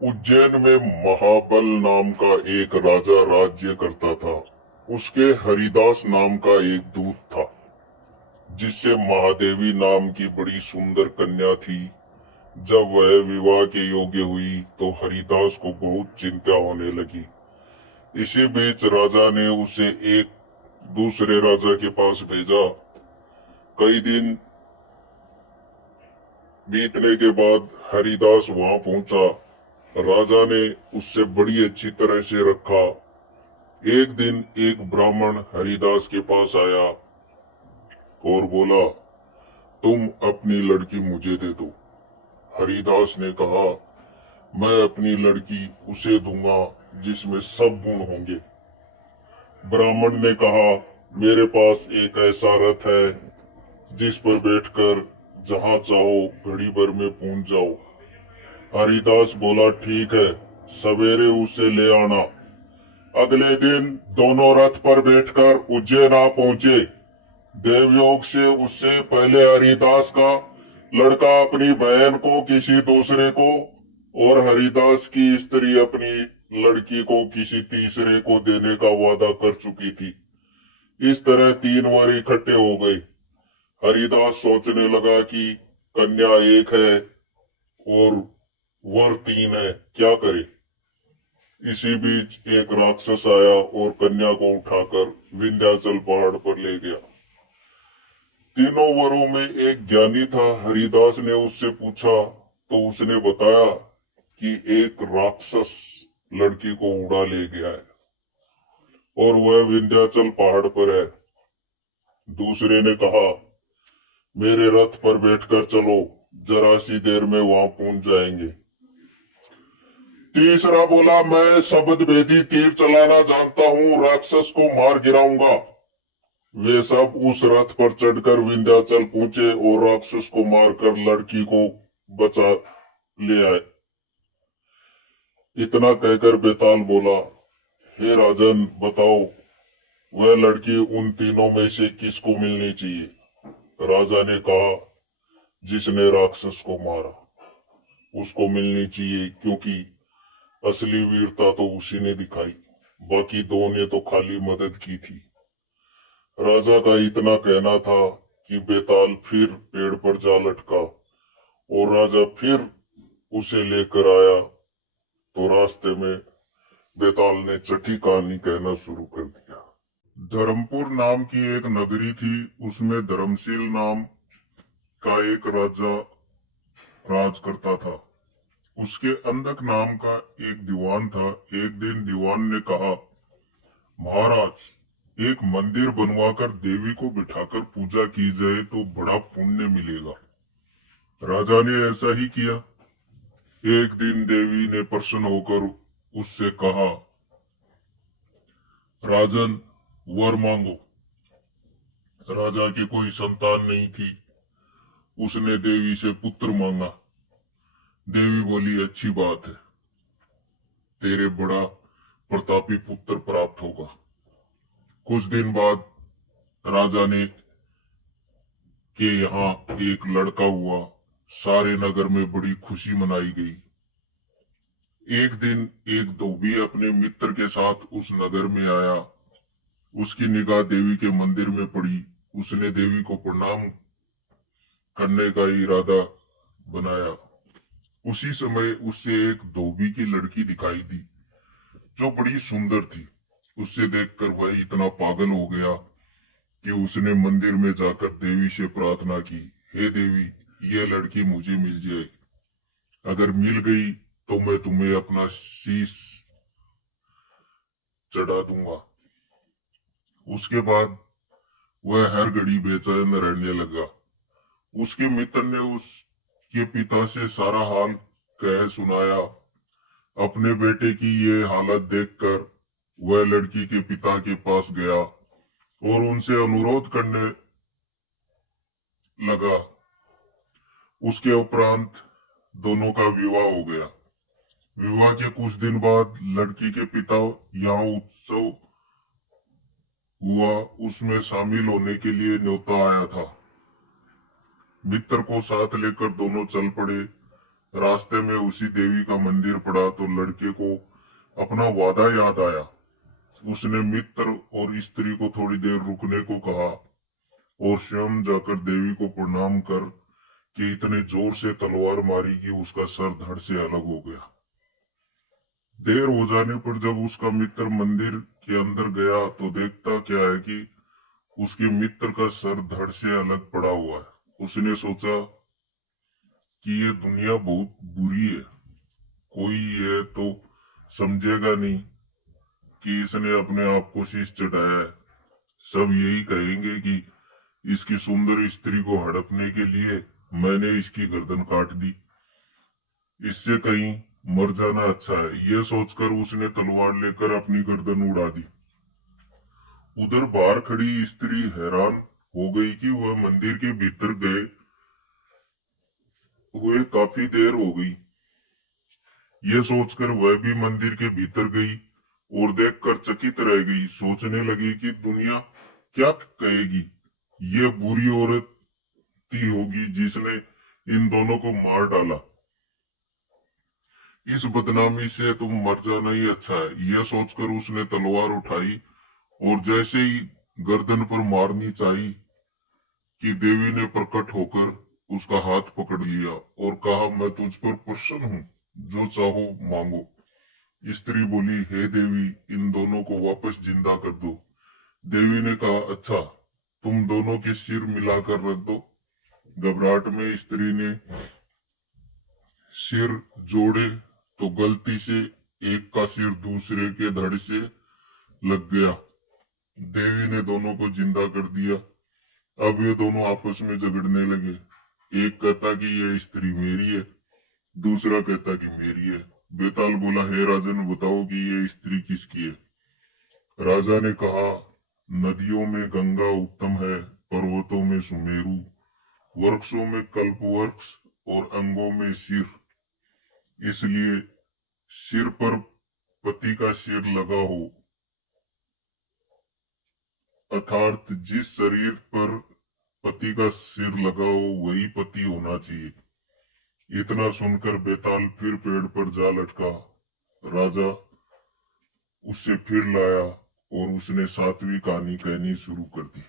उज्जैन में महाबल नाम का एक राजा राज्य करता था। उसके हरिदास नाम का एक दूत था, जिससे महादेवी नाम की बड़ी सुंदर कन्या थी। जब वह विवाह के योग्य हुई तो हरिदास को बहुत चिंता होने लगी। इसी बीच राजा ने उसे एक दूसरे राजा के पास भेजा। कई दिन बीतने के बाद हरिदास वहां पहुंचा। राजा ने उससे बड़ी अच्छी तरह से रखा। एक दिन एक ब्राह्मण हरिदास के पास आया और बोला, तुम अपनी लड़की मुझे दे दो। हरिदास ने कहा, मैं अपनी लड़की उसे दूंगा जिसमें सब गुण होंगे। ब्राह्मण ने कहा, मेरे पास एक ऐसा रथ है जिस पर बैठकर जहां चाहो घड़ी भर में पहुंच जाओ। हरिदास बोला, ठीक है, सवेरे उसे ले आना। अगले दिन दोनों रथ पर बैठकर उज्जैन आ पहुंचे। देवयोग से उससे पहले हरिदास का लड़का अपनी बहन को किसी दूसरे को और हरिदास की स्त्री अपनी लड़की को किसी तीसरे को देने का वादा कर चुकी थी। इस तरह 3 वर इकट्ठे हो गए। हरिदास सोचने लगा कि कन्या एक है और वर 3 है, क्या करे। इसी बीच एक राक्षस आया और कन्या को उठाकर विंध्याचल पहाड़ पर ले गया। तीनों वरों में एक ज्ञानी था। हरिदास ने उससे पूछा तो उसने बताया कि एक राक्षस लड़की को उड़ा ले गया है और वह विंध्याचल पहाड़ पर है। दूसरे ने कहा, मेरे रथ पर बैठकर चलो, जरा सी देर में वहां पहुंच जाएंगे। तीसरा बोला, मैं शब्द भेदी तीर चलाना जानता हूं, राक्षस को मार गिराऊंगा। वे सब उस रथ पर चढ़कर विंध्याचल पहुंचे और राक्षस को मारकर लड़की को बचा ले आए। इतना कहकर बेताल बोला, हे राजन, बताओ वह लड़की उन तीनों में से किसको मिलनी चाहिए। राजा ने कहा, जिसने राक्षस को मारा उसको मिलनी चाहिए, क्योंकि असली वीरता तो उसी ने दिखाई, बाकी दो ने तो खाली मदद की थी। राजा का इतना कहना था कि बेताल फिर पेड़ पर जा लटका और राजा फिर उसे लेकर आया तो रास्ते में बेताल ने छठी कहानी कहना शुरू कर दिया। धर्मपुर नाम की एक नगरी थी। उसमें धर्मशील नाम का एक राजा राज करता था। उसके अंधक नाम का एक दीवान था। एक दिन दीवान ने कहा, महाराज, एक मंदिर बनवाकर देवी को बिठाकर पूजा की जाए तो बड़ा पुण्य मिलेगा। राजा ने ऐसा ही किया। एक दिन देवी ने प्रसन्न होकर उससे कहा, राजन, वर मांगो। राजा की कोई संतान नहीं थी। उसने देवी से पुत्र मांगा। देवी बोली, अच्छी बात है, तेरे बड़ा प्रतापी पुत्र प्राप्त होगा। कुछ दिन बाद राजा ने के यहाँ एक लड़का हुआ। सारे नगर में बड़ी खुशी मनाई गई। एक दिन एक धोबी अपने मित्र के साथ उस नगर में आया। उसकी निगाह देवी के मंदिर में पड़ी। उसने देवी को प्रणाम करने का इरादा बनाया। उसी समय उससे एक धोबी की लड़की दिखाई दी जो बड़ी सुंदर थी। उससे देखकर वह इतना पागल हो गया कि उसने मंदिर में जाकर देवी से प्रार्थना की, हे देवी, यह लड़की मुझे मिल जाए। अगर मिल गई तो मैं तुम्हें अपना शीश चढ़ा दूंगा। उसके बाद वह हर घड़ी बेचैन रहने लगा। उसके मित्र ने उसके पिता से सारा हाल कह सुनाया। अपने बेटे की ये हालत देखकर वह लड़की के पिता के पास गया और उनसे अनुरोध करने लगा। उसके उपरांत दोनों का विवाह हो गया। विवाह के कुछ दिन बाद लड़की के पिता यहाँ उत्सव हुआ, उसमें शामिल होने के लिए न्योता आया था। मित्र को साथ लेकर दोनों चल पड़े। रास्ते में उसी देवी का मंदिर पड़ा तो लड़के को अपना वादा याद आया। उसने मित्र और स्त्री को थोड़ी देर रुकने को कहा और स्वयं जाकर देवी को प्रणाम कर कि इतने जोर से तलवार मारी कि उसका सर धड़ से अलग हो गया। देर हो जाने पर जब उसका मित्र मंदिर के अंदर गया तो देखता क्या है कि उसके मित्र का सर धड़ से अलग पड़ा हुआ है। उसने सोचा कि ये दुनिया बहुत बुरी है, कोई ये तो समझेगा नहीं कि इसने अपने आप को शीश चढ़ाया है। सब यही कहेंगे कि इसकी सुंदर स्त्री को हड़पने के लिए मैंने इसकी गर्दन काट दी, इससे कहीं मर जाना अच्छा है। यह सोचकर उसने तलवार लेकर अपनी गर्दन उड़ा दी। उधर बाहर खड़ी स्त्री हैरान हो गई कि वह मंदिर के भीतर गए हुए काफी देर हो गई। यह सोचकर वह भी मंदिर के भीतर गई और देखकर चकित रह गई। सोचने लगी कि दुनिया क्या कहेगी, यह बुरी औरत ही होगी जिसने इन दोनों को मार डाला। इस बदनामी से तुम मर जाना ही अच्छा है। यह सोचकर उसने तलवार उठाई और जैसे ही गर्दन पर मारनी चाहिए कि देवी ने प्रकट होकर उसका हाथ पकड़ लिया और कहा, मैं तुझ पर प्रसन्न हूं, जो चाहो मांगो। स्त्री बोली, हे देवी, इन दोनों को वापस जिंदा कर दो। देवी ने कहा, अच्छा, तुम दोनों के सिर मिलाकर रख दो। घबराहट में स्त्री ने सिर जोड़े तो गलती से एक का सिर दूसरे के धड़ से लग गया। देवी ने दोनों को जिंदा कर दिया। अब ये दोनों आपस में झगड़ने लगे। एक कहता कि ये स्त्री मेरी है, दूसरा कहता कि मेरी है। बेताल बोला, हे राजन, बताओ कि ये स्त्री किसकी है। राजा ने कहा, नदियों में गंगा उत्तम है, पर्वतों में सुमेरु, वृक्षों में कल्पवृक्ष और अंगों में सिर। इसलिए सिर पर पति का सिर लगा हो, अर्थात जिस शरीर पर पति का सिर लगा हो वही पति होना चाहिए। इतना सुनकर बेताल फिर पेड़ पर जा लटका। राजा उससे फिर लाया और उसने सातवीं कहानी कहनी शुरू कर दी।